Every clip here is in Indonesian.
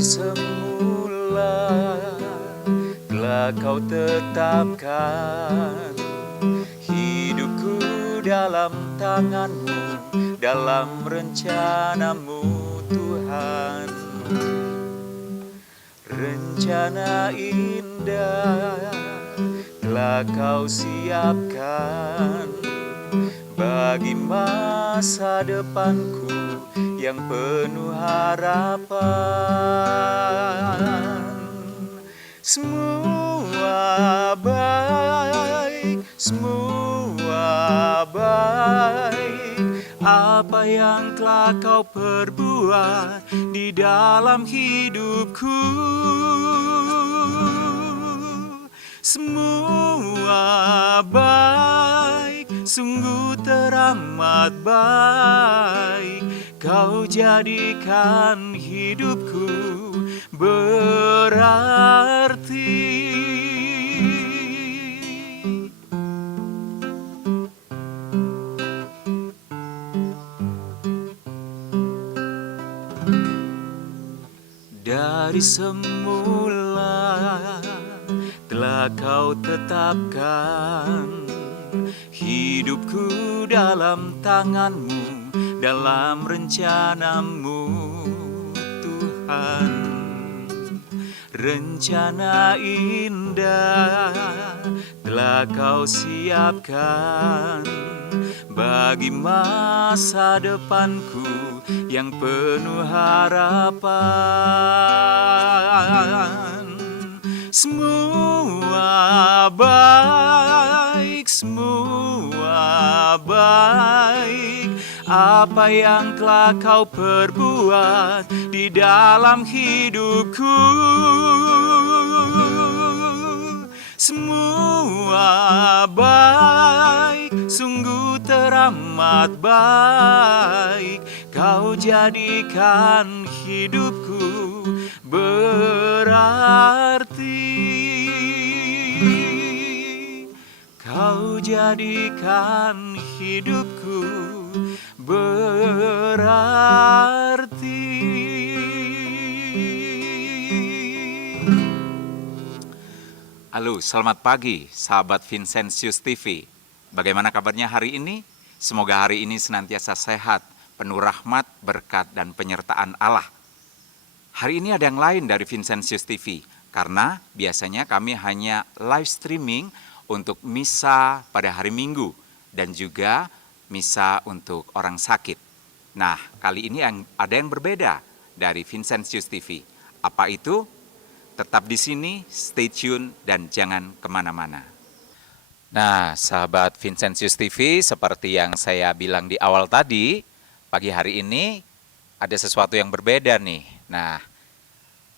Dari semula telah kau tetapkan hidupku dalam tangan-Mu, dalam rencana-Mu Tuhan. Rencana indah telah kau siapkan bagi masa depanku yang penuh harapan. Semua baik, semua baik, apa yang telah kau perbuat di dalam hidupku. Semua baik, sungguh teramat baik, kau jadikan hidupku berarti. Dari semula telah kau tetapkan hidupku dalam tangan-Mu, dalam rencana-Mu Tuhan. Rencana indah telah kau siapkan bagi masa depanku yang penuh harapan. Semua baik, semua baik, apa yang telah kau perbuat di dalam hidupku. Semua baik, sungguh teramat baik, kau jadikan hidupku berarti. Kau jadikan hidupku berarti. Halo, selamat pagi sahabat Vincentius TV. Bagaimana kabarnya hari ini? Semoga hari ini senantiasa sehat, penuh rahmat, berkat, dan penyertaan Allah. Hari ini ada yang lain dari Vincentius TV, karena biasanya kami hanya live streaming untuk misa pada hari Minggu, dan juga misa untuk orang sakit. Nah, kali ini ada yang berbeda dari Vincentius TV. Apa itu? Tetap di sini, stay tune, dan jangan kemana-mana. Nah, sahabat Vincentius TV, seperti yang saya bilang di awal tadi, pagi hari ini ada sesuatu yang berbeda nih. Nah,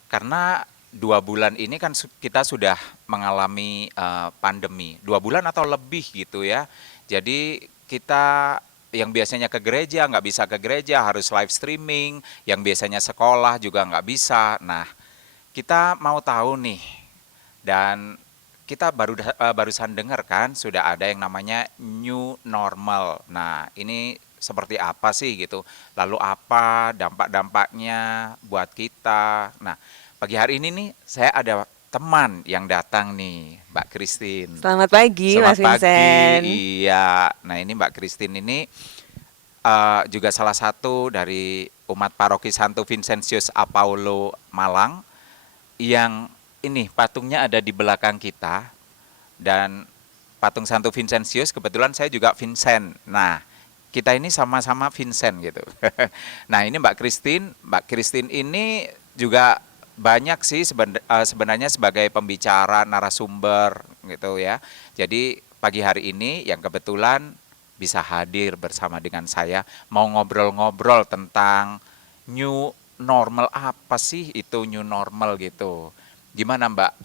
karena 2 bulan ini kan kita sudah mengalami pandemi, 2 bulan atau lebih gitu ya. Jadi kita yang biasanya ke gereja nggak bisa ke gereja, harus live streaming, yang biasanya sekolah juga nggak bisa. Nah, kita mau tahu nih, dan kita barusan dengar kan sudah ada yang namanya new normal. Nah, ini seperti apa sih gitu? Lalu apa dampak-dampaknya buat kita? Nah, pagi hari ini nih saya ada teman yang datang nih, Mbak Christine. Selamat pagi, Selamat Mas Vincent. pagi, iya. Nah, ini Mbak Christine ini juga salah satu dari umat paroki Santo Vincentius Apaulo Malang, yang ini patungnya ada di belakang kita, dan patung Santo Vincentius kebetulan saya juga Vincent. Nah, kita ini sama-sama Vincent gitu. Nah, ini Mbak Christine ini juga banyak sih sebenarnya sebagai pembicara, narasumber gitu ya. Jadi pagi hari ini yang kebetulan bisa hadir bersama dengan saya mau ngobrol-ngobrol tentang new normal. Apa sih itu new normal gitu? Gimana Mbak,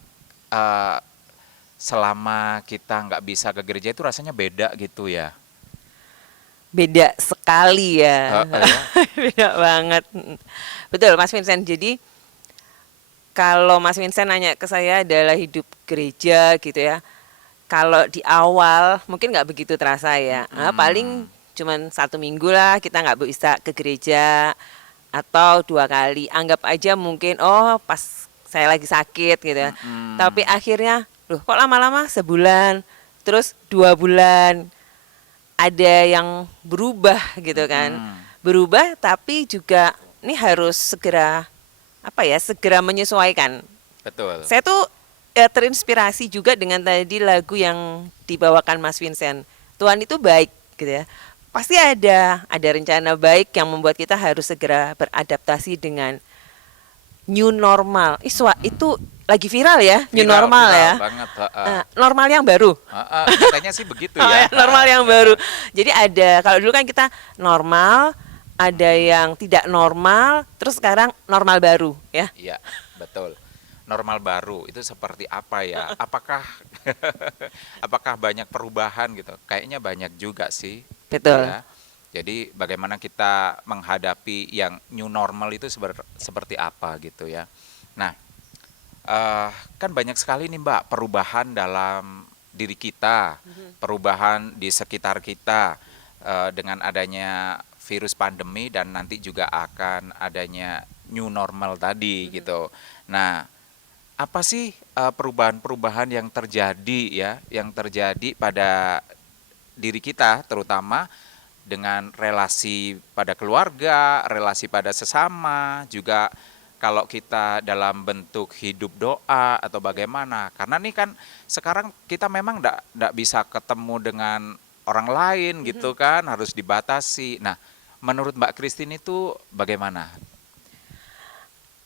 selama kita nggak bisa ke gereja itu rasanya beda gitu ya? Beda sekali ya. Ya. Beda banget. Betul Mas Vincent, jadi kalau Mas Vincent nanya ke saya adalah hidup gereja gitu ya, kalau di awal mungkin nggak begitu terasa ya. Paling cuman 1 minggu lah kita nggak bisa ke gereja, atau 2 kali. Anggap aja mungkin oh pas saya lagi sakit gitu ya. Tapi akhirnya loh kok lama-lama sebulan, terus 2 bulan ada yang berubah gitu kan. Berubah tapi juga ini harus segera segera menyesuaikan. Betul. Saya tuh terinspirasi juga dengan tadi lagu yang dibawakan Mas Vincent. Tuhan itu baik gitu ya. Pasti ada rencana baik yang membuat kita harus segera beradaptasi dengan new normal. Itu lagi viral ya, new normal Viral ya. banget, Normal yang baru. Katanya sih begitu Oh ya. ya, normal yang baru. Jadi ada, kalau dulu kan kita normal, ada yang tidak normal, terus sekarang normal baru ya. Iya, betul. Normal baru itu seperti apa ya? Apakah apakah banyak perubahan gitu? Kayaknya banyak juga sih. Betul. Ya. Jadi bagaimana kita menghadapi yang new normal itu seperti apa gitu ya. Nah, kan banyak sekali nih Mbak perubahan dalam diri kita, perubahan di sekitar kita dengan adanya virus pandemi dan nanti juga akan adanya new normal tadi gitu. Nah, apa sih perubahan-perubahan yang terjadi ya, yang terjadi pada diri kita terutama dengan relasi pada keluarga, relasi pada sesama, juga kalau kita dalam bentuk hidup doa atau bagaimana. Karena nih kan sekarang kita memang enggak bisa ketemu dengan orang lain gitu kan, harus dibatasi. Nah, menurut Mbak Christine itu bagaimana?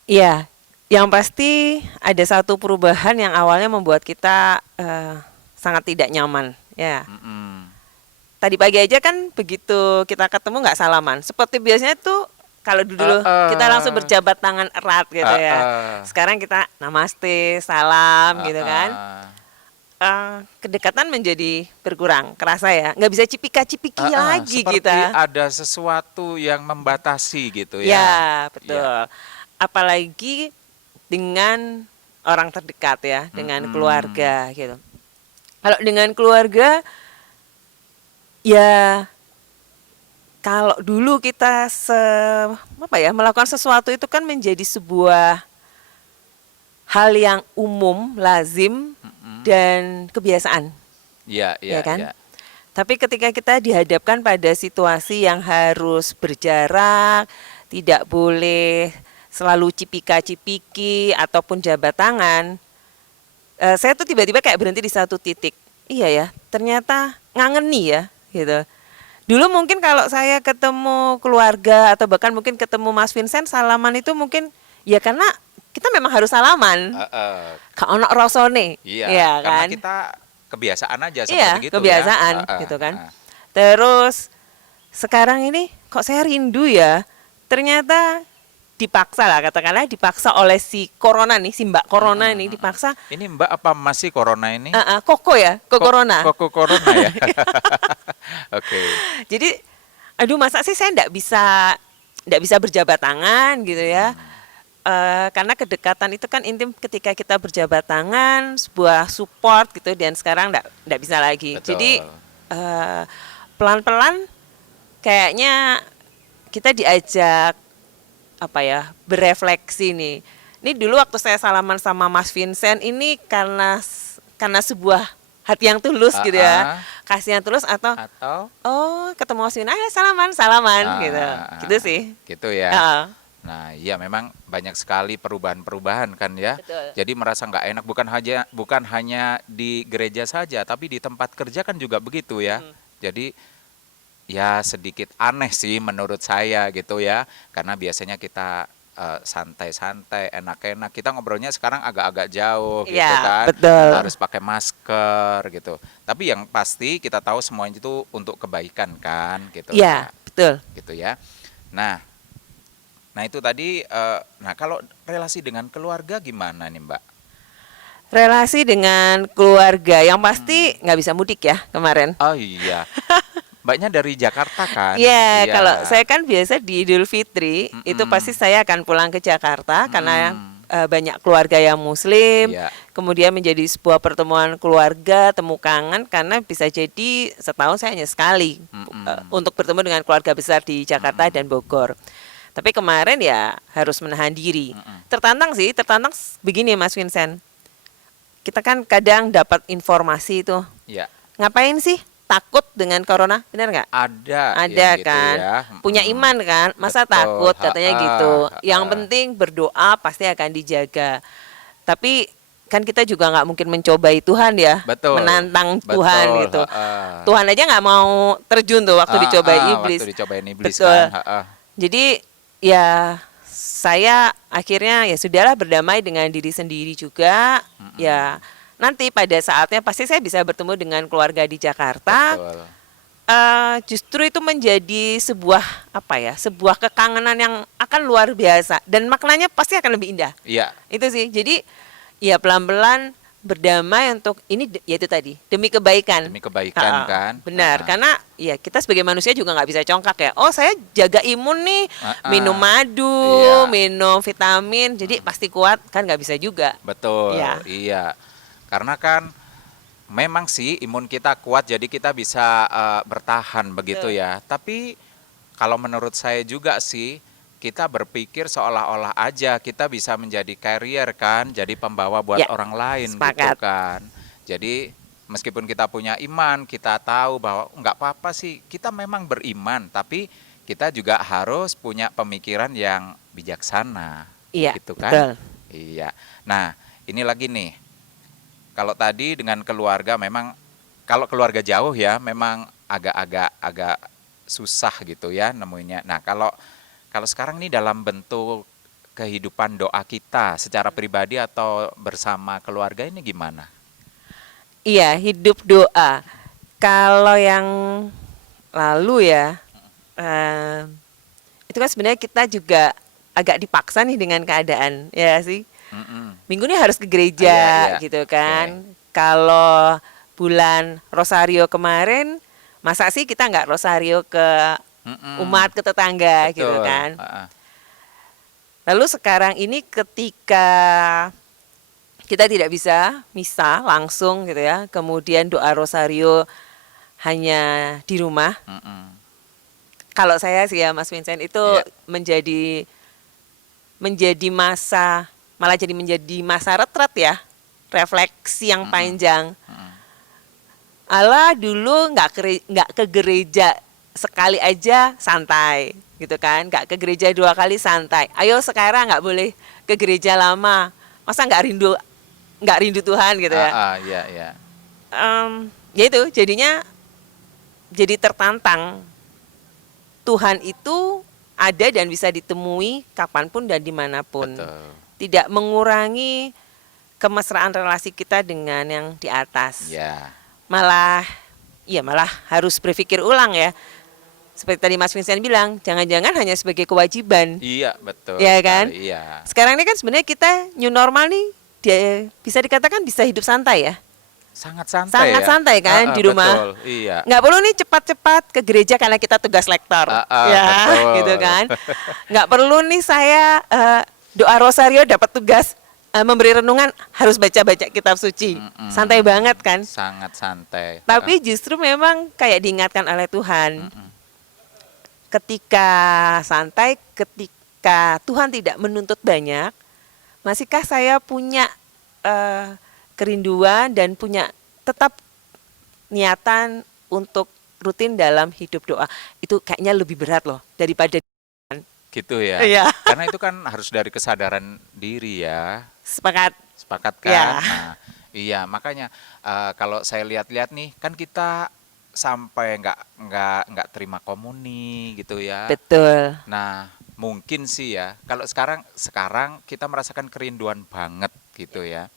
Iya, yang pasti ada satu perubahan yang awalnya membuat kita sangat tidak nyaman ya. Tadi pagi aja kan begitu kita ketemu nggak salaman. Seperti biasanya tuh kalau dulu kita langsung berjabat tangan erat gitu ya. Sekarang kita namaste, salam gitu kan. Kedekatan menjadi berkurang, kerasa ya. Nggak bisa cipika-cipiki lagi seperti kita. ada sesuatu yang membatasi gitu ya. Ya, betul. Ya. Apalagi dengan orang terdekat ya, dengan keluarga gitu. Kalau dengan keluarga ya kalau dulu kita melakukan sesuatu itu kan menjadi sebuah hal yang umum, lazim dan kebiasaan. Iya, Ya kan? iya. Tapi ketika kita dihadapkan pada situasi yang harus berjarak, tidak boleh selalu cipika-cipiki ataupun jabat tangan, saya tuh tiba-tiba kayak berhenti di satu titik. Iya ya, ternyata ngangeni ya, gitu. Dulu mungkin kalau saya ketemu keluarga atau bahkan mungkin ketemu Mas Vincent, salaman itu mungkin ya karena kita memang harus salaman. Gak ono rasane. Iya, ya, karena kan? kita kebiasaan aja seperti Iya, gitu kebiasaan ya. gitu kan. Terus sekarang ini kok saya rindu ya, ternyata dipaksa lah, katakanlah dipaksa oleh si corona nih, si Mbak Corona ini dipaksa. Ini Mbak apa masih corona ini? Koko ya, corona. Koko corona ya. Oke. Jadi, aduh masa sih saya nggak bisa berjabat tangan gitu ya. Karena kedekatan itu kan intim ketika kita berjabat tangan, sebuah support gitu, dan sekarang nggak bisa lagi. Betul. Jadi pelan-pelan kayaknya kita diajak berefleksi nih. Ini dulu waktu saya salaman sama Mas Vincent ini karena sebuah hati yang tulus gitu ya, kasih yang tulus atau ketemu Mas Vincent, salaman gitu, gitu sih. Gitu ya. Nah, iya memang banyak sekali perubahan-perubahan kan ya. Betul. Jadi merasa nggak enak bukan hanya di gereja saja, tapi di tempat kerja kan juga begitu ya. Jadi ya sedikit aneh sih menurut saya gitu ya, karena biasanya kita santai-santai, enak-enak. Kita ngobrolnya sekarang agak-agak jauh gitu Ya, kan. betul. Harus pakai masker gitu. Tapi yang pasti kita tahu semuanya itu untuk kebaikan kan gitu. Iya, betul. Gitu ya. Nah itu tadi. Nah kalau relasi dengan keluarga gimana nih Mbak? Relasi dengan keluarga yang pasti nggak bisa mudik ya kemarin. Oh iya. Mbaknya dari Jakarta kan? Iya, kalau saya kan biasa di Idul Fitri, itu pasti saya akan pulang ke Jakarta karena banyak keluarga yang Muslim. Iya. Kemudian menjadi sebuah pertemuan keluarga, temu kangen, karena bisa jadi setahun saya hanya sekali untuk bertemu dengan keluarga besar di Jakarta dan Bogor. Tapi kemarin ya harus menahan diri. Tertantang sih, begini Mas Vincent. Kita kan kadang dapat informasi itu, Ya, ngapain sih takut dengan corona, benar nggak? ada Ada yang gitu kan, ya. punya iman kan, masa Betul, takut katanya gitu. Yang ha. penting berdoa pasti akan dijaga. Tapi kan kita juga nggak mungkin mencobai Tuhan ya, Betul. menantang Tuhan Betul, gitu. ha. Tuhan aja nggak mau terjun tuh waktu dicobai iblis. Waktu dicobain iblis Betul. kan. Ha. Jadi ya saya akhirnya ya sudahlah berdamai dengan diri sendiri juga. Ya nanti pada saatnya pasti saya bisa bertemu dengan keluarga di Jakarta. Betul. Justru itu menjadi sebuah apa ya, sebuah kekangenan yang akan luar biasa dan maknanya pasti akan lebih indah. Iya, Itu sih. Jadi ya pelan-pelan berdamai untuk ini yaitu tadi demi kebaikan. demi kebaikan Ha-ha, kan. Benar, Ha. karena ya kita sebagai manusia juga nggak bisa congkak ya. Oh saya jaga imun nih, Ha-ha. minum madu, Iya. minum vitamin, jadi pasti kuat kan nggak bisa juga. Betul, Ya. iya. Karena kan memang sih imun kita kuat jadi kita bisa bertahan begitu Betul. ya. Tapi kalau menurut saya juga sih kita berpikir seolah-olah aja kita bisa menjadi carrier kan, jadi pembawa buat Ya, orang lain gitu sepakat. kan. Jadi meskipun kita punya iman, kita tahu bahwa nggak apa-apa sih, kita memang beriman, tapi kita juga harus punya pemikiran yang bijaksana, Iya, gitu kan? betul. Iya. Nah, ini lagi nih. Kalau tadi dengan keluarga memang kalau keluarga jauh ya memang agak susah gitu ya nemuinnya. Nah, kalau sekarang nih dalam bentuk kehidupan doa kita secara pribadi atau bersama keluarga ini gimana? Iya, hidup doa. Kalau yang lalu ya, itu kan sebenarnya kita juga agak dipaksa nih dengan keadaan, ya sih. Mm-mm. Minggu ini harus ke gereja Iya, iya. gitu kan. Kalau bulan Rosario kemarin, masa sih kita nggak Rosario ke Mm-mm. umat, ke tetangga gitu Betul. kan. Ha-ha. Lalu sekarang ini ketika kita tidak bisa misa langsung gitu ya, kemudian doa Rosario hanya di rumah. Mm-mm. Kalau saya sih ya Mas Vincent itu Iya. menjadi masa, malah jadi menjadi masa retret ya, refleksi yang panjang. Allah dulu nggak ke gereja sekali aja santai gitu kan, nggak ke gereja 2 kali santai. Ayo sekarang nggak boleh ke gereja lama, masa nggak rindu Tuhan gitu ya. Iya, iya. Ya itu jadinya jadi tertantang. Tuhan itu ada dan bisa ditemui kapanpun dan dimanapun. Betul. Tidak mengurangi kemesraan relasi kita dengan yang di atas. Ya. Malah harus berpikir ulang ya. Seperti tadi Mas Vincent bilang, jangan-jangan hanya sebagai kewajiban. Iya, betul. Iya kan? sekali, Iya. Sekarang ini kan sebenarnya kita new normal nih, bisa dikatakan bisa hidup santai ya. Sangat santai Sangat ya. santai kan di rumah. Betul, iya. Nggak perlu nih cepat-cepat ke gereja karena kita tugas lektor, ya, Betul. gitu kan. Nggak perlu nih saya doa Rosario dapat tugas memberi renungan harus baca-baca kitab suci. Santai banget kan. Sangat santai. Tapi justru memang kayak diingatkan oleh Tuhan. Ketika santai, ketika Tuhan tidak menuntut banyak, masihkah saya punya kerinduan dan punya tetap niatan untuk rutin dalam hidup doa. Itu kayaknya lebih berat loh daripada gitu ya. Iya. Karena itu kan harus dari kesadaran diri ya. sepakat. Sepakat kan? Ya. Nah, iya, makanya kalau saya lihat-lihat nih, kan kita sampai nggak terima komuni gitu ya. Betul. Nah, mungkin sih ya, kalau sekarang kita merasakan kerinduan banget gitu ya.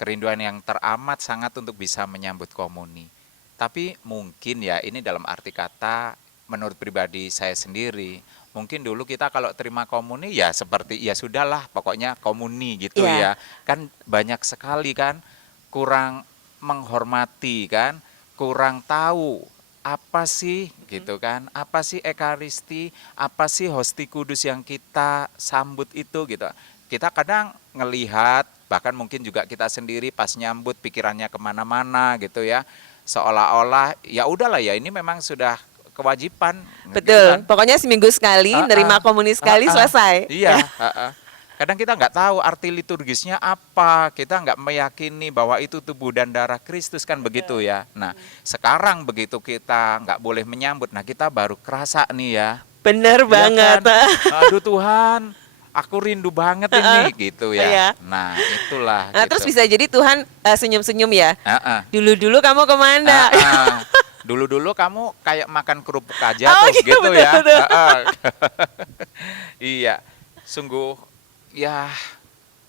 Kerinduan yang teramat sangat untuk bisa menyambut komuni. Tapi mungkin ya ini dalam arti kata menurut pribadi saya sendiri, mungkin dulu kita kalau terima komuni ya seperti ya sudahlah pokoknya komuni gitu Iya. ya. Kan banyak sekali kan kurang menghormati kan, kurang tahu apa sih gitu kan, apa sih Ekaristi, apa sih Hosti Kudus yang kita sambut itu gitu. Kita kadang ngelihat, bahkan mungkin juga kita sendiri pas nyambut pikirannya kemana-mana gitu ya, seolah-olah ya udahlah ya ini memang sudah kewajiban. gitu Betul. kan. Pokoknya seminggu sekali, nerima komuni sekali, selesai. Iya. Ya. Kadang kita nggak tahu arti liturgisnya apa, kita nggak meyakini bahwa itu tubuh dan darah Kristus kan begitu ya. Nah sekarang begitu kita nggak boleh menyambut, nah kita baru kerasa nih ya. Bener Iya banget. kan? Aduh Tuhan, aku rindu banget ini gitu ya. Iya. Nah itulah. Nah, gitu. terus bisa jadi Tuhan senyum-senyum ya. Heeh. Dulu-dulu kamu kemana? Dulu-dulu kamu kayak makan kerupuk aja Oh, tuh iya, gitu betul, ya. betul. Iya, sungguh ya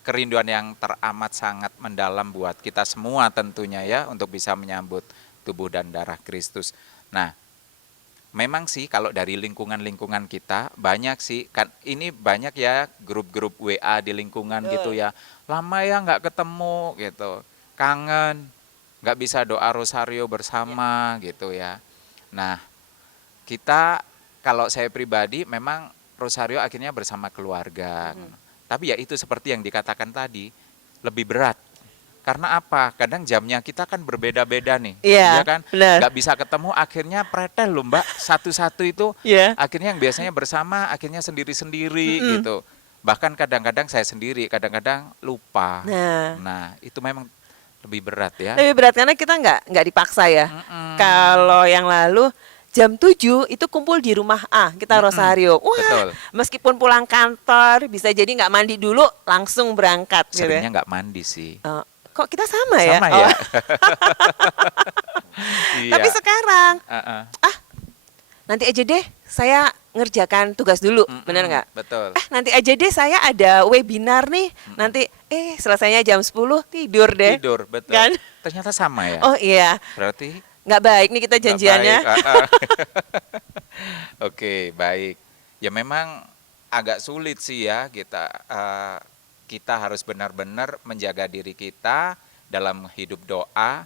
kerinduan yang teramat sangat mendalam buat kita semua tentunya ya untuk bisa menyambut tubuh dan darah Kristus. Nah, memang sih kalau dari lingkungan-lingkungan kita banyak sih kan ini banyak ya grup-grup WA di lingkungan gitu ya. Lama ya nggak ketemu gitu. Kangen, nggak bisa doa rosario bersama gitu ya. Nah, kita kalau saya pribadi memang rosario akhirnya bersama keluarga. Tapi ya itu seperti yang dikatakan tadi, lebih berat. Karena apa? Kadang jamnya kita kan berbeda-beda nih. Iya, ya kan? benar. Nggak bisa ketemu, akhirnya pretel loh Mbak. Satu-satu itu, Iya. akhirnya yang biasanya bersama, akhirnya sendiri-sendiri gitu. Bahkan kadang-kadang saya sendiri, kadang-kadang lupa. Nah. Nah, itu memang lebih berat ya. Lebih berat karena kita nggak dipaksa ya. Kalau yang lalu jam 7 itu kumpul di rumah A, kita rosario. Wah, Betul. meskipun pulang kantor bisa jadi nggak mandi dulu langsung berangkat gitu ya. Seringnya nggak mandi sih. Kok kita sama ya? Sama Oh, ya. Iya. Tapi sekarang Uh-uh. nanti aja deh saya ngerjakan tugas dulu, bener nggak? Betul. Nanti aja deh saya ada webinar nih. Nanti selesainya jam 10 tidur deh. Tidur, betul. Kan? Ternyata sama ya. Oh iya, Berarti nggak baik nih kita nggak janjiannya. baik. Oke, baik. Ya memang agak sulit sih ya kita harus benar-benar menjaga diri kita dalam hidup doa,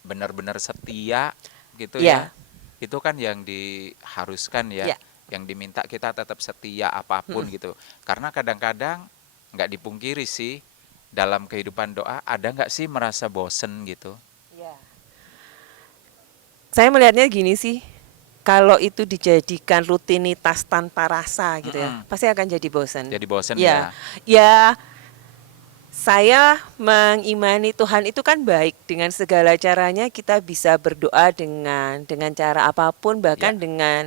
benar-benar setia gitu Iya. ya. Itu kan yang diharuskan ya, Iya. yang diminta kita tetap setia apapun gitu. Karena kadang-kadang nggak dipungkiri sih dalam kehidupan doa ada nggak sih merasa bosen gitu? Saya melihatnya gini sih, kalau itu dijadikan rutinitas tanpa rasa gitu ya, pasti akan jadi bosan. Jadi bosen Ya, ya. ya saya mengimani Tuhan itu kan baik, dengan segala caranya kita bisa berdoa dengan cara apapun, bahkan Ya. dengan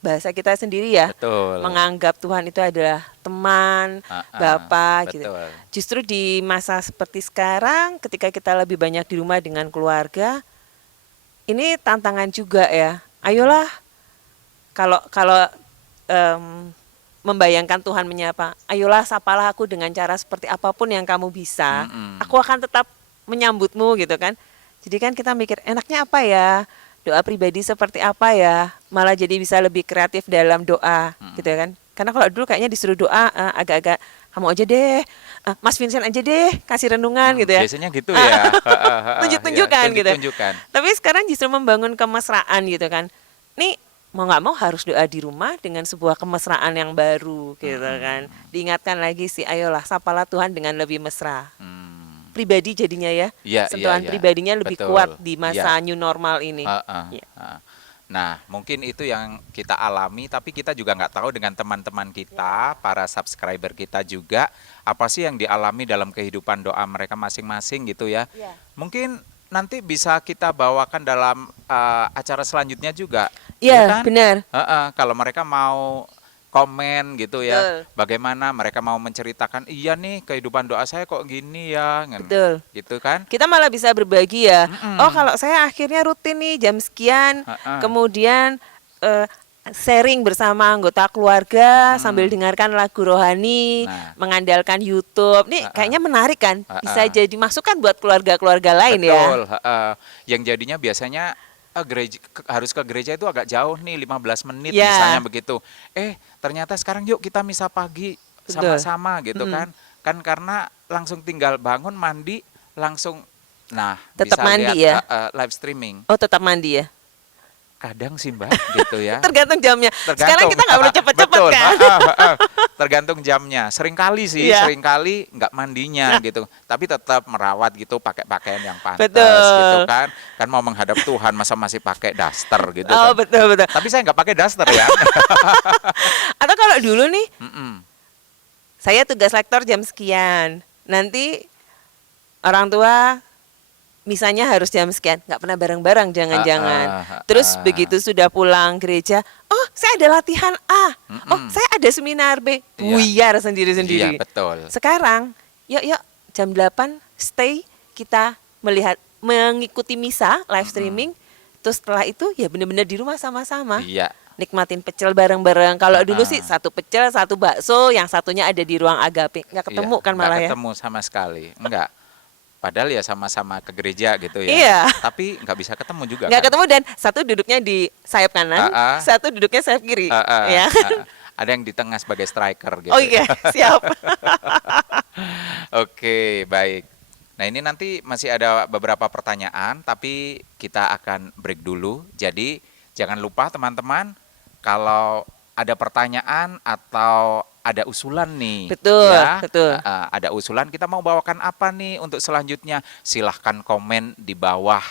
bahasa kita sendiri ya. Betul. Menganggap Tuhan itu adalah teman, Bapa gitu. Betul. Justru di masa seperti sekarang ketika kita lebih banyak di rumah dengan keluarga, ini tantangan juga ya. Ayolah, kalau kalau membayangkan Tuhan menyapa, ayolah sapalah aku dengan cara seperti apapun yang kamu bisa, aku akan tetap menyambutmu gitu kan. Jadi kan kita mikir enaknya apa ya, doa pribadi seperti apa ya, malah jadi bisa lebih kreatif dalam doa gitu ya kan. Karena kalau dulu kayaknya disuruh doa agak-agak kamu aja deh, Mas Vincent aja deh kasih renungan gitu ya. Biasanya gitu ya. Tunjuk-tunjukkan gitu. Tunjuk-tunjukkan. Tapi sekarang justru membangun kemesraan gitu kan. Nih mau nggak mau harus doa di rumah dengan sebuah kemesraan yang baru gitu kan. Diingatkan lagi sih, ayolah sapalah Tuhan dengan lebih mesra. Pribadi jadinya ya, Iya, sentuhan iya. pribadinya lebih Betul. kuat di masa Iya. new normal ini. Iya. Nah, mungkin itu yang kita alami, tapi kita juga nggak tahu dengan teman-teman kita, para subscriber kita juga, apa sih yang dialami dalam kehidupan doa mereka masing-masing gitu ya. Iya. Mungkin nanti bisa kita bawakan dalam acara selanjutnya juga. Iya, ya kan? benar. Kalau mereka mau komen gitu ya, Betul. bagaimana mereka mau menceritakan, iya nih kehidupan doa saya kok gini ya, Betul. gitu kan. Kita malah bisa berbagi ya. Oh kalau saya akhirnya rutin nih jam sekian, kemudian sharing bersama anggota keluarga sambil dengarkan lagu rohani, Nah. mengandalkan YouTube. Nih kayaknya menarik kan? Bisa jadi masukan buat keluarga-keluarga lain ya. Betul. Yang jadinya biasanya harus ke gereja itu agak jauh nih 15 menit Ya. misalnya begitu. Ternyata sekarang yuk kita misa pagi Betul. sama-sama gitu kan. Kan karena langsung tinggal bangun mandi langsung Tetap bisa mandi lihat ya? live streaming. Oh tetap mandi ya? Terkadang sih Mbak, gitu ya. Tergantung jamnya. Sekarang Tergantung. kita nggak perlu cepet-cepet Betul. kan? Tergantung jamnya. Seringkali sih, Iya. seringkali nggak mandinya gitu. Tapi tetap merawat gitu, pakai pakaian yang pantas Betul. gitu kan. Kan mau menghadap Tuhan, masa masih pakai daster gitu Oh, kan. betul betul. Tapi saya nggak pakai daster ya. Atau kalau dulu nih, Mm-mm. saya tugas lektor jam sekian. Nanti orang tua misalnya harus jam sekian, nggak pernah bareng-bareng, jangan-jangan. Terus begitu sudah pulang gereja, oh saya ada latihan A, oh saya ada seminar B, buyar Iya, sendiri-sendiri. betul. Sekarang, yuk jam 8 stay, kita mengikuti misa live streaming. Terus setelah itu ya benar-benar di rumah sama-sama. Iya. Nikmatin pecel bareng-bareng. Kalau dulu sih satu pecel, satu bakso, yang satunya ada di ruang agape. Nggak ketemu Iya, kan malah nggak ya. ketemu sama sekali. Enggak. Padahal ya sama-sama ke gereja gitu ya. Iya. Tapi nggak bisa ketemu juga Nggak kan. ketemu, dan satu duduknya di sayap kanan, satu duduknya sayap kiri. Ya. Ada yang di tengah sebagai striker gitu. Oh iya, siap. Oke, baik. Nah, ini nanti masih ada beberapa pertanyaan, tapi kita akan break dulu. Jadi, jangan lupa teman-teman, kalau ada pertanyaan atau ada usulan nih. Betul, ya, betul. ada usulan, kita mau bawakan apa nih untuk selanjutnya? Silahkan komen di bawah.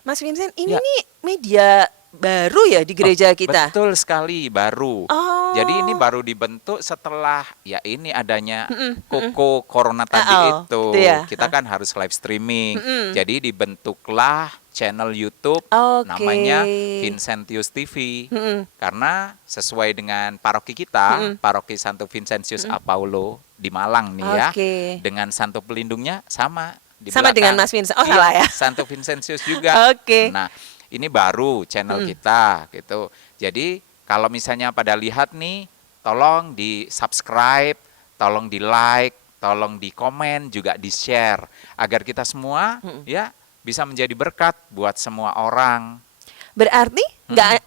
Mas Vincent, ini Ya. nih media baru ya di gereja kita? Betul sekali, baru. Oh. Jadi ini baru dibentuk setelah ya ini adanya Koko Corona tadi itu. itu ya. Kita kan harus live streaming. Jadi dibentuklah channel YouTube Oke. namanya Vincentius TV. Karena sesuai dengan paroki kita, Paroki Santo Vincentius Apaulo di Malang nih ya. Oke. Dengan Santo Pelindungnya sama di Sama dengan belakang. Mas Vincent. Oh, Iya, salah ya. Santo Vincentius juga. Oke. Nah, ini baru channel kita gitu. Jadi kalau misalnya pada lihat nih, tolong di subscribe, tolong di like, tolong di komen, juga di share agar kita semua ya bisa menjadi berkat buat semua orang. Berarti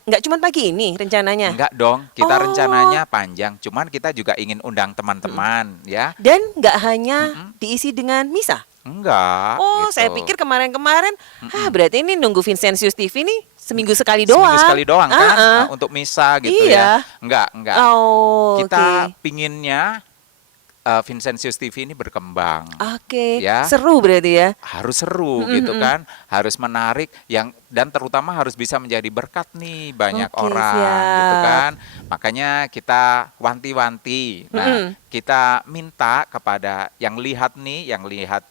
nggak cuma pagi ini rencananya? Enggak dong, kita Oh. rencananya panjang. Cuman kita juga ingin undang teman-teman ya. Dan nggak hanya diisi dengan misa? Enggak. Oh, gitu. saya pikir kemarin-kemarin, berarti ini nunggu Vincentius TV nih seminggu sekali doang. Seminggu sekali doang kan Ah. untuk misa gitu Iya. ya. Enggak. Oh, Kita oke. pinginnya Vincentius TV ini berkembang. Oke, Ya. seru berarti ya. Harus seru gitu kan, harus menarik dan terutama harus bisa menjadi berkat nih banyak Oke, orang siap. gitu kan. Makanya kita wanti-wanti. Nah, kita minta kepada yang lihat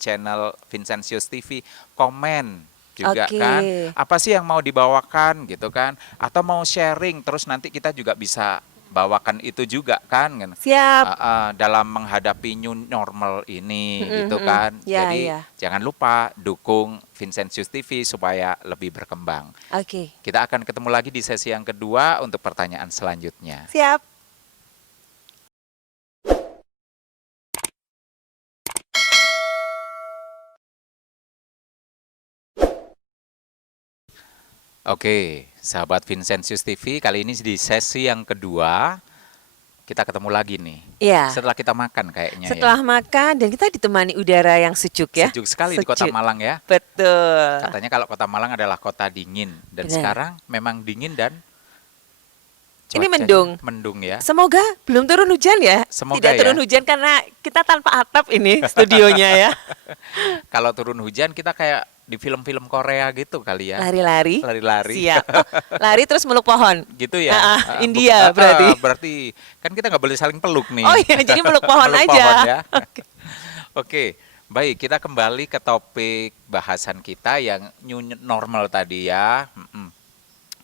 channel Vincentius TV, komen juga Oke. kan. Apa sih yang mau dibawakan gitu kan? Atau mau sharing terus nanti kita juga bisa bawakan itu juga kan. Siap. Dalam menghadapi new normal ini gitu kan. Ya, Jadi ya. jangan lupa dukung Vincentius TV supaya lebih berkembang. Oke, Kita akan ketemu lagi di sesi yang kedua untuk pertanyaan selanjutnya. siap. Oke, sahabat Vincentius TV, kali ini di sesi yang kedua kita ketemu lagi nih. Iya. Setelah kita makan kayaknya Setelah makan dan kita ditemani udara yang sejuk ya. ya. Sejuk sekali di Kota Sejuk. Malang ya. Betul. Katanya kalau Kota Malang adalah kota dingin dan Benar. sekarang memang dingin dan Ini cuacanya mendung. Mendung ya. Semoga belum turun hujan ya. Semoga Tidak ya. turun hujan karena kita tanpa atap ini studionya ya. Kalau turun hujan kita kayak di film-film Korea gitu kali ya. Lari-lari. Lari-lari. Siap. Oh, lari terus meluk pohon. Gitu ya. India berarti. Berarti kan kita nggak boleh saling peluk nih. Oh iya, jadi meluk pohon Meluk aja. pohon ya. Oke, baik kita kembali ke topik bahasan kita yang new normal tadi ya.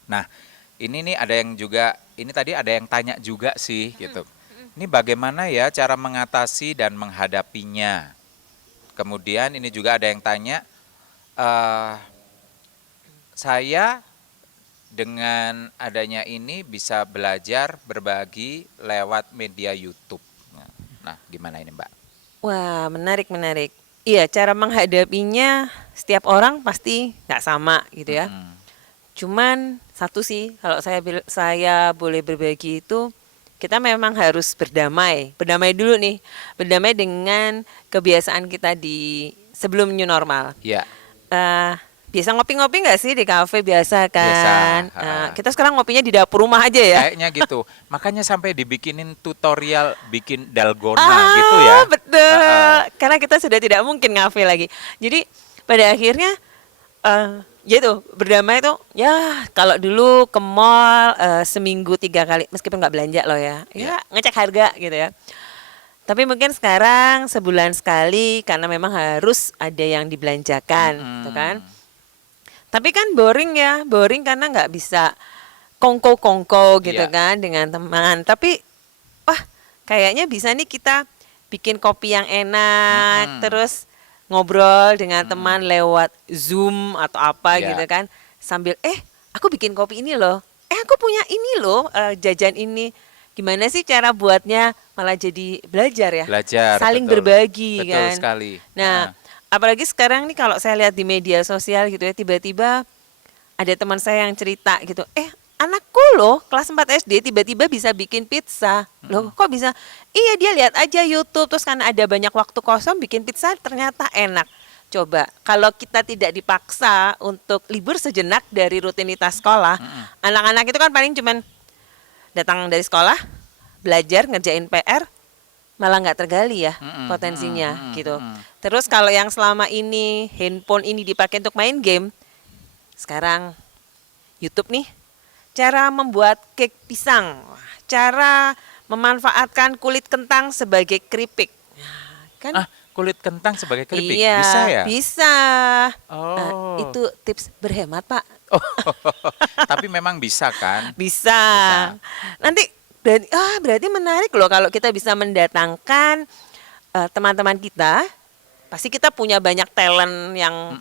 Nah, ini nih ada yang juga, ini tadi ada yang tanya juga sih gitu. Ini bagaimana ya cara mengatasi dan menghadapinya? Kemudian ini juga ada yang tanya, saya dengan adanya ini bisa belajar berbagi lewat media YouTube. Nah, gimana ini Mbak? Wah, menarik. Iya, cara menghadapinya setiap orang pasti nggak sama gitu ya. Cuman satu sih, kalau saya boleh berbagi itu, kita memang harus berdamai dulu nih, berdamai dengan kebiasaan kita di sebelum new normal. Ya, Biasa ngopi-ngopi nggak sih di kafe biasa kan? Biasa, Nah, kita sekarang ngopinya di dapur rumah aja ya. Kayaknya gitu. Makanya sampai dibikinin tutorial bikin dalgona gitu ya. Betul. Karena kita sudah tidak mungkin ngafe lagi. Jadi pada akhirnya ya itu berdamai itu ya kalau dulu ke mall seminggu 3 kali meskipun nggak belanja loh ya. Ya ngecek harga gitu ya. Tapi mungkin sekarang sebulan sekali karena memang harus ada yang dibelanjakan, gitu kan. Tapi kan boring karena nggak bisa kongko-kongko gitu Iya. kan dengan teman. Tapi wah kayaknya bisa nih kita bikin kopi yang enak, terus ngobrol dengan teman lewat Zoom atau apa Iya. gitu kan. Sambil aku bikin kopi ini loh, aku punya ini loh jajan ini. Gimana sih cara buatnya malah jadi belajar ya? Belajar, Saling betul. berbagi Betul kan. sekali. Nah, apalagi sekarang nih kalau saya lihat di media sosial gitu ya, tiba-tiba ada teman saya yang cerita gitu, anakku loh kelas 4 SD tiba-tiba bisa bikin pizza. Loh kok bisa? Iya dia lihat aja YouTube, terus kan ada banyak waktu kosong bikin pizza ternyata enak. Coba kalau kita tidak dipaksa untuk libur sejenak dari rutinitas sekolah, anak-anak itu kan paling cuman datang dari sekolah, belajar, ngerjain PR, malah nggak tergali ya potensinya gitu. Terus kalau yang selama ini handphone ini dipakai untuk main game, sekarang YouTube nih, cara membuat cake pisang, cara memanfaatkan kulit kentang sebagai keripik. Nah, kan Kulit kentang sebagai keripik iya, bisa ya? bisa. Oh. Itu tips berhemat, Pak. Oh, tapi memang bisa kan? Bisa. Bisa. Nanti berarti menarik loh kalau kita bisa mendatangkan teman-teman kita. Pasti kita punya banyak talent yang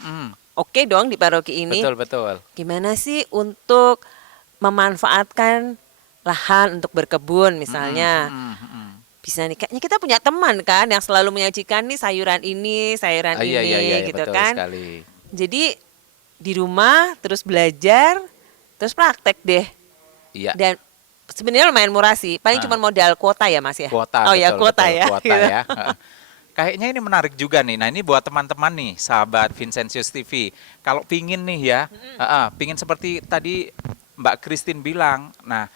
oke dong di paroki ini. Betul, betul. Gimana sih untuk memanfaatkan lahan untuk berkebun misalnya? Bisa nih, kayaknya kita punya teman kan yang selalu menyajikan nih sayuran ini, sayuran Iya, ini iya, iya, gitu betul kan. sekali. Jadi di rumah terus belajar, terus praktek deh. Iya. Dan sebenarnya lumayan murah sih, paling cuma modal kuota ya Mas ya. Kuota, Oh ya betul, kuota betul, ya. kuota gitu. ya. Kayaknya ini menarik juga nih. Nah ini buat teman-teman nih, sahabat Vincentius TV. Kalau pingin nih ya, pingin seperti tadi Mbak Christine bilang, nah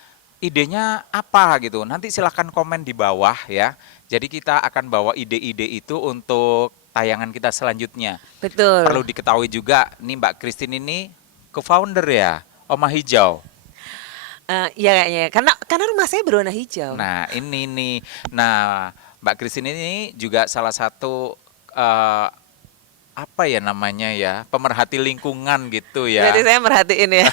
idenya apa gitu. Nanti silahkan komen di bawah ya. Jadi kita akan bawa ide-ide itu untuk tayangan kita selanjutnya. Betul. Perlu diketahui juga, nih Mbak Christine ini co-founder ya, Oma Hijau. Iya kayaknya, karena rumah saya berwarna hijau. Nah ini nih, nah Mbak Christine ini juga salah satu apa ya namanya ya, pemerhati lingkungan gitu ya. Berarti saya merhatiin ya.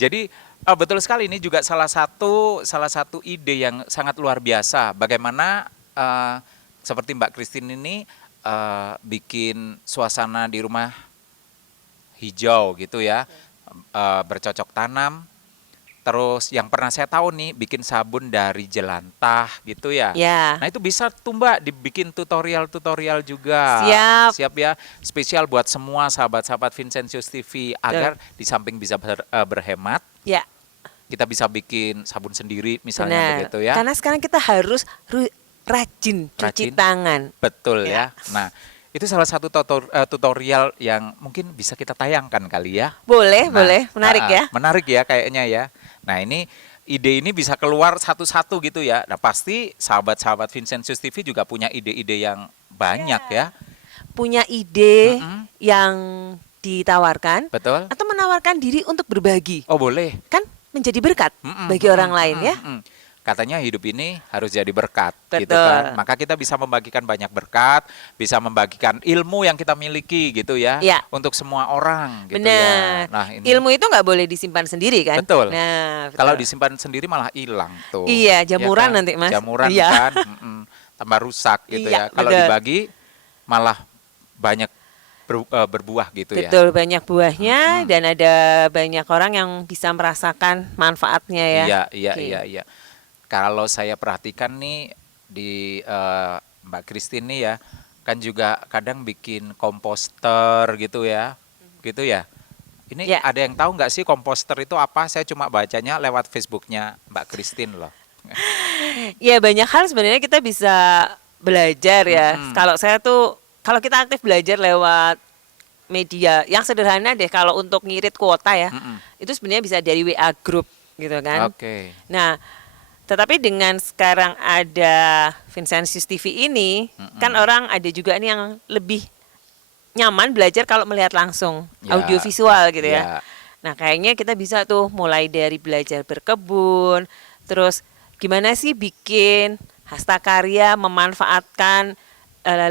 Jadi betul sekali, ini juga salah satu ide yang sangat luar biasa. Bagaimana seperti Mbak Christine ini bikin suasana di rumah hijau gitu ya, bercocok tanam. Terus yang pernah saya tahu nih bikin sabun dari jelantah gitu ya. Ya. Nah itu bisa tuh Mbak dibikin tutorial juga. Siap. Siap ya. Spesial buat semua sahabat-sahabat Vincentius TV agar di samping bisa berhemat, Ya, kita bisa bikin sabun sendiri misalnya benar. begitu ya. Karena sekarang kita harus rajin cuci Rajin. tangan. Betul Ya. ya. Nah itu salah satu tutorial yang mungkin bisa kita tayangkan kali ya. Boleh, Nah, boleh. Menarik ya. Menarik ya kayaknya ya. Nah ini ide ini bisa keluar satu-satu gitu ya. Nah pasti sahabat-sahabat Vincentius TV juga punya ide-ide yang banyak ya. Punya ide yang ditawarkan Betul? atau menawarkan diri untuk berbagi. Oh boleh. Kan menjadi berkat bagi orang lain ya. Katanya hidup ini harus jadi berkat gitu Betul. kan. Maka kita bisa membagikan banyak berkat, bisa membagikan ilmu yang kita miliki gitu ya. Ya. Untuk semua orang gitu Benar. ya. Nah ini Ilmu itu nggak boleh disimpan sendiri kan? Betul. Nah, betul. kalau disimpan sendiri malah hilang tuh. Iya, Ya jamuran kan? nanti, Mas. Jamuran Iya. kan, tambah rusak gitu Iya, ya. Kalau betul. dibagi malah banyak berbuah gitu ya. Betul, banyak buahnya dan ada banyak orang yang bisa merasakan manfaatnya ya. Iya, iya, Oke. iya, iya. Kalau saya perhatikan nih di Mbak Christine nih ya, kan juga kadang bikin komposter gitu ya. Gitu ya. Ini Ya. ada yang tahu nggak sih komposter itu apa? Saya cuma bacanya lewat Facebooknya Mbak Christine loh. Ya banyak hal sebenarnya kita bisa belajar ya. Kalau saya tuh, kalau kita aktif belajar lewat media yang sederhana deh kalau untuk ngirit kuota ya. Mm-mm. Itu sebenarnya bisa dari WA group gitu kan. Oke. Nah, tetapi dengan sekarang ada Vincentius TV ini, kan orang ada juga nih yang lebih nyaman belajar kalau melihat langsung, Ya. audiovisual gitu Ya. ya. Nah, kayaknya kita bisa tuh mulai dari belajar berkebun, terus gimana sih bikin hasta karya memanfaatkan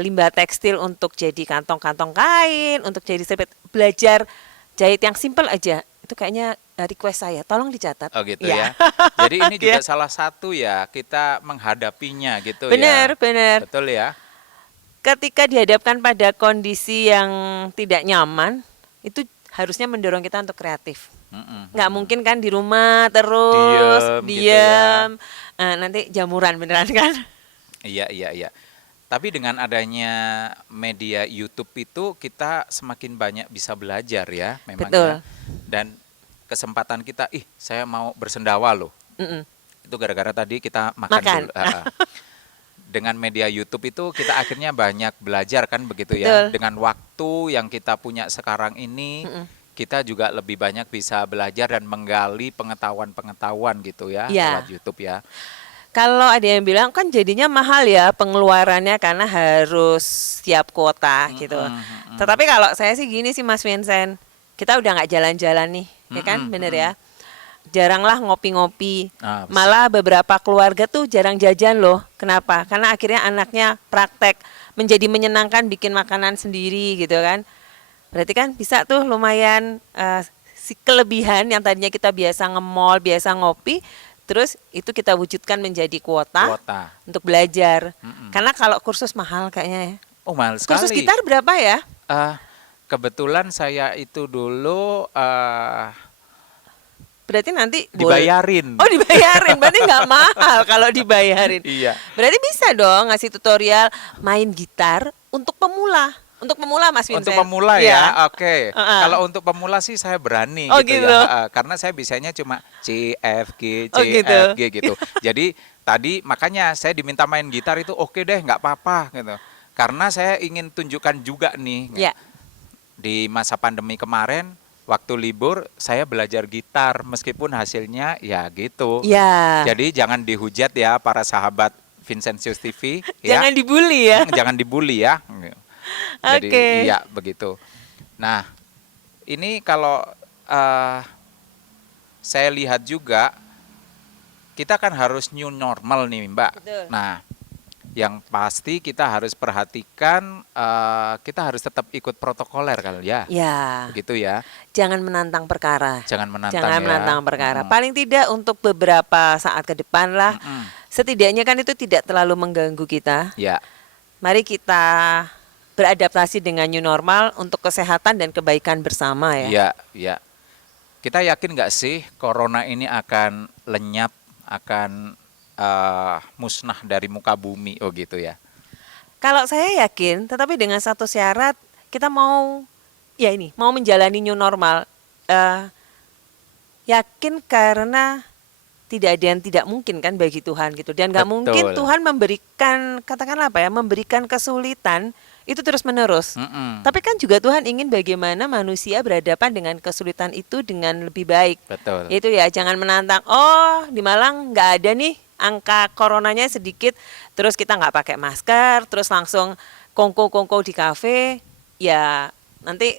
limbah tekstil untuk jadi kantong-kantong kain, untuk jadi serbet, belajar jahit yang simple aja. Itu kayaknya request saya, tolong dicatat. Oh gitu ya. Jadi ini juga salah satu ya kita menghadapinya gitu Benar, ya. benar. Betul ya. Ketika dihadapkan pada kondisi yang tidak nyaman, itu harusnya mendorong kita untuk kreatif. Mm-mm. Nggak mungkin kan di rumah terus Diem gitu ya. diam. Nanti jamuran beneran kan? Iya, iya, iya. Tapi dengan adanya media YouTube itu kita semakin banyak bisa belajar ya memang Betul. ya. Dan kesempatan kita, saya mau bersendawa loh. Mm-mm. Itu gara-gara tadi kita makan Makan. dulu. Dengan media YouTube itu kita akhirnya banyak belajar kan begitu Betul. ya. Dengan waktu yang kita punya sekarang ini, Mm-mm. kita juga lebih banyak bisa belajar dan menggali pengetahuan-pengetahuan gitu ya Ya. lewat YouTube ya. Kalau ada yang bilang kan jadinya mahal ya pengeluarannya karena harus siap kuota gitu. Tetapi kalau saya sih gini sih Mas Vincent, kita udah nggak jalan-jalan nih, ya kan, bener ya. Jaranglah ngopi-ngopi. Ah, Malah beberapa keluarga tuh jarang jajan loh. Kenapa? Karena akhirnya anaknya praktek menjadi menyenangkan bikin makanan sendiri gitu kan. Berarti kan bisa tuh lumayan si kelebihan yang tadinya kita biasa nge-mall, biasa ngopi, terus itu kita wujudkan menjadi kuota Kuota. untuk belajar. Karena kalau kursus mahal kayaknya ya. Oh, mahal sekali. Kursus gitar berapa ya? Kebetulan saya itu dulu Berarti nanti dibayarin. Oh, dibayarin. Berarti nggak mahal kalau dibayarin. Iya. Berarti bisa dong ngasih tutorial main gitar untuk pemula. Untuk pemula Mas Vincent. Untuk pemula Iya. ya, oke. Kalau untuk pemula sih saya berani Oh, gitu gitu. ya, karena saya bisanya cuma C, F, G, C, Oh, gitu. F, G gitu. Jadi tadi makanya saya diminta main gitar itu oke deh, nggak apa-apa gitu. Karena saya ingin tunjukkan juga nih Ya. di masa pandemi kemarin, waktu libur saya belajar gitar meskipun hasilnya ya gitu. Ya. Jadi jangan dihujat ya para sahabat Vincentius TV. Ya. Jangan dibully ya. Jangan dibully ya. Jadi Oke. iya begitu. Nah, ini kalau saya lihat juga kita kan harus new normal nih Mbak. Betul. Nah, yang pasti kita harus perhatikan kita harus tetap ikut protokoler kali ya. Ya. Begitu ya. Jangan menantang perkara. Jangan menantang Jangan ya. menantang perkara. Paling tidak untuk beberapa saat ke depan lah. Setidaknya kan itu tidak terlalu mengganggu kita. Ya. Mari kita beradaptasi dengan new normal untuk kesehatan dan kebaikan bersama ya. Iya, iya. Kita yakin nggak sih corona ini akan lenyap, akan musnah dari muka bumi, oh gitu ya? Kalau saya yakin, tetapi dengan satu syarat, kita mau menjalani new normal. Yakin karena tidak ada yang tidak mungkin kan bagi Tuhan gitu, dan nggak mungkin Betul. Tuhan memberikan, katakanlah memberikan kesulitan itu terus menerus. Tapi kan juga Tuhan ingin bagaimana manusia berhadapan dengan kesulitan itu dengan lebih baik. Betul. Itu ya, jangan menantang. Oh, di Malang nggak ada nih angka coronanya sedikit, terus kita nggak pakai masker, terus langsung kongko-kongko di kafe, ya nanti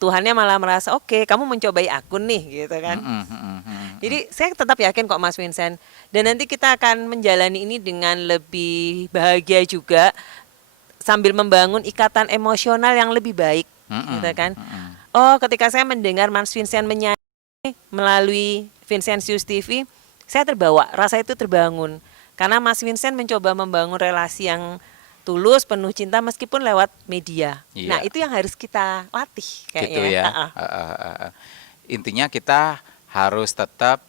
Tuhannya malah merasa oke, kamu mencobai aku nih gitu kan. Jadi saya tetap yakin kok Mas Vincent, dan nanti kita akan menjalani ini dengan lebih bahagia juga, sambil membangun ikatan emosional yang lebih baik, gitu kan. Oh, ketika saya mendengar Mas Vincent menyanyi melalui Vincentius TV, saya terbawa, rasa itu terbangun. Karena Mas Vincent mencoba membangun relasi yang tulus, penuh cinta meskipun lewat media. Iya. Nah, itu yang harus kita latih kayaknya. Gitu ya. Intinya kita harus tetap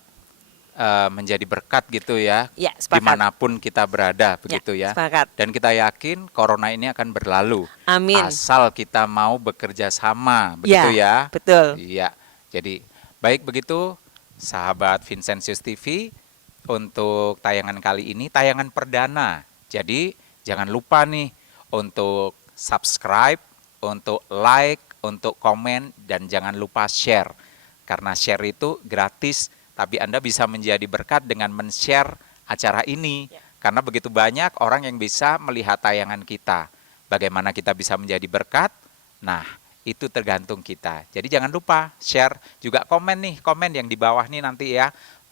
menjadi berkat gitu ya, Ya, sepakat. dimanapun kita berada begitu ya. Sepakat. Dan kita yakin corona ini akan berlalu. Amin. Asal kita mau bekerja sama, begitu ya. Betul. Iya. Jadi baik begitu, sahabat Vincentius TV, untuk tayangan kali ini tayangan perdana. Jadi jangan lupa nih untuk subscribe, untuk like, untuk komen dan jangan lupa share. Karena share itu gratis, tapi Anda bisa menjadi berkat dengan men-share acara ini. Karena begitu banyak orang yang bisa melihat tayangan kita. Bagaimana kita bisa menjadi berkat? Nah, itu tergantung kita. Jadi jangan lupa share, juga komen nih, komen yang di bawah nih nanti ya.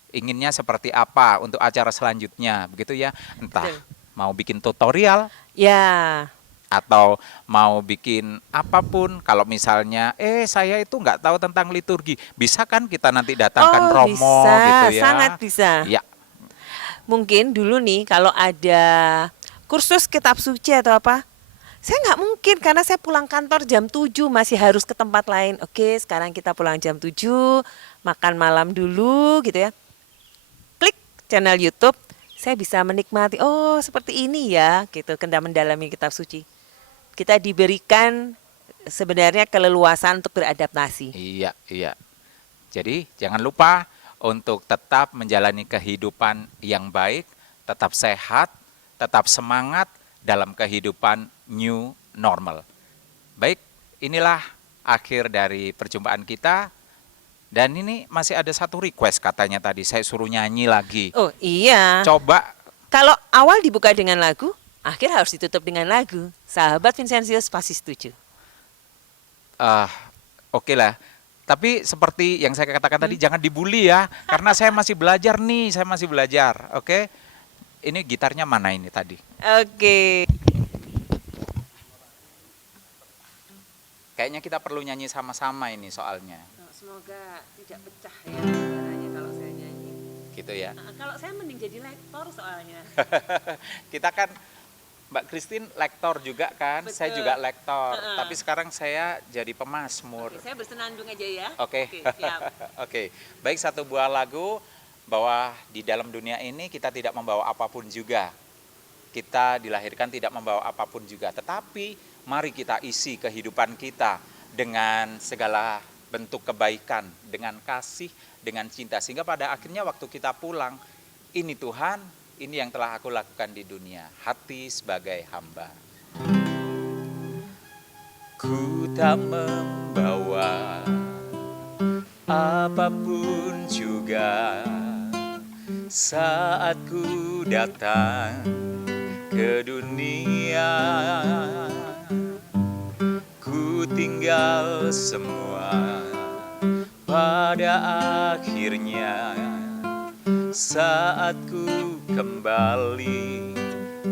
Inginnya seperti apa untuk acara selanjutnya, begitu ya. Entah Betul. mau bikin tutorial, Ya, atau mau bikin apapun. Kalau misalnya, saya itu nggak tahu tentang liturgi, bisa kan kita nanti datangkan oh Romo bisa, gitu ya. sangat bisa. Ya, Mungkin dulu nih kalau ada kursus kitab suci atau apa, saya nggak mungkin karena saya pulang kantor jam 7 masih harus ke tempat lain. Oke, sekarang kita pulang jam 7, makan malam dulu gitu ya. Klik channel YouTube, saya bisa menikmati, oh seperti ini ya gitu, kita mendalami kitab suci. Kita diberikan sebenarnya keleluasan untuk beradaptasi. iya, iya. Jadi jangan lupa untuk tetap menjalani kehidupan yang baik, tetap sehat, tetap semangat dalam kehidupan new normal. Baik, inilah akhir dari perjumpaan kita. Dan ini masih ada satu request katanya tadi, saya suruh nyanyi lagi. Oh iya, Coba, kalau awal dibuka dengan lagu, akhir harus ditutup dengan lagu. Sahabat Vincentius pasti setuju. oke lah. Tapi seperti yang saya katakan tadi, jangan dibully ya. Karena saya masih belajar nih, saya masih belajar. Oke, ini gitarnya mana ini tadi? Oke. Kayaknya kita perlu nyanyi sama-sama ini soalnya. Semoga tidak pecah ya suaranya kalau saya nyanyi. Gitu ya. Kalau saya mending jadi lektor soalnya. Kita kan Mbak Christine lektor juga kan, saya Betul. juga lektor. Heeh. Tapi sekarang saya jadi pemasmur. Oke, saya bersenandung aja ya. Oke. Siap. Oke. Baik, satu buah lagu bahwa di dalam dunia ini kita tidak membawa apapun juga. Kita dilahirkan tidak membawa apapun juga, tetapi mari kita isi kehidupan kita dengan segala bentuk kebaikan, dengan kasih, dengan cinta. Sehingga pada akhirnya waktu kita pulang, ini Tuhan, ini yang telah aku lakukan di dunia, hati sebagai hamba. Ku tak membawa apapun juga saat ku datang ke dunia. Ku tinggal semua pada akhirnya saat ku kembali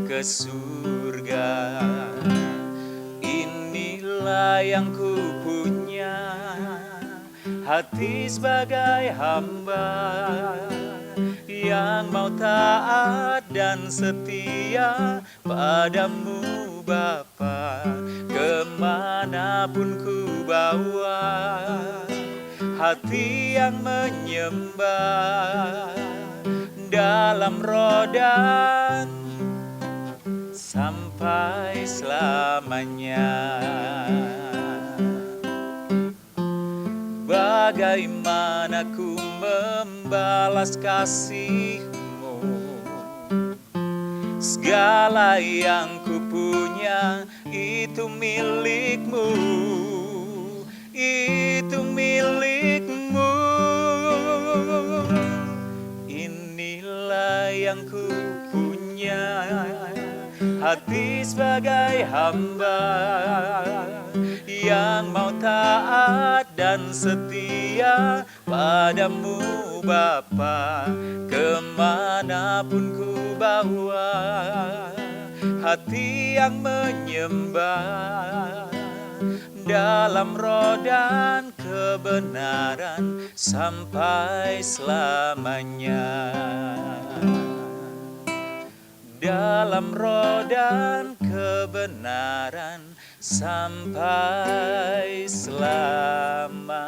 ke surga. Inilah yang ku punya, hati sebagai hamba yang mau taat dan setia padamu Bapa. Kemanapun ku bawa hati yang menyembah dalam rodan sampai selamanya. Bagaimana ku membalas kasih-Mu? Segala yang ku punya itu milik-Mu, itu milik-Mu. Inilah yang ku punya, hati sebagai hamba yang mau taat dan setia padamu Bapa. Kemanapun ku bawa hati yang menyembah dalam rodan kebenaran sampai selamanya. Dalam rodan kebenaran sampai selamanya.